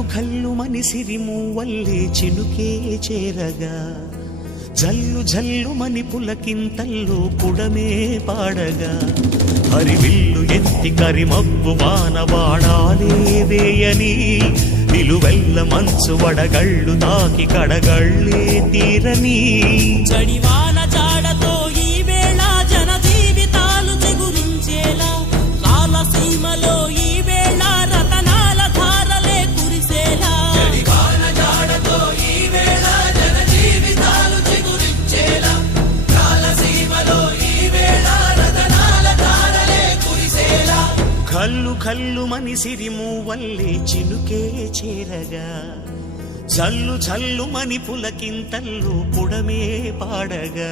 కల్లు కల్లు మని సిరిమూవల్లే చినుకే చేరగా జల్లు జల్లు మని పులకింతల్లో పుడమే పాడగా హరివిల్లు ఎత్తి కరిమబ్బు వానవాడాలే వేయని నిలువెల్ల మంచు వడగళ్ళు తాకి కడగళ్ళే తీరని చడివాన జాడతో ఈ వేళ జన జీవితాలు చిగురించేలా రాలసీమలో ఈ వేళ రతనాల ధారలే కురిసేలా చడివాన జాడతో ఈ వేళ జన జీవితాలు చిగురించేలా రాలసీమలో ఈ వేళ రతనాల ధారలే కురిసేలా కల్లు కల్లు మని సిరిమూవల్లే చినుకే చేరగా జల్లు జల్లు మని పులకింతల్లు పుడమే పాడగా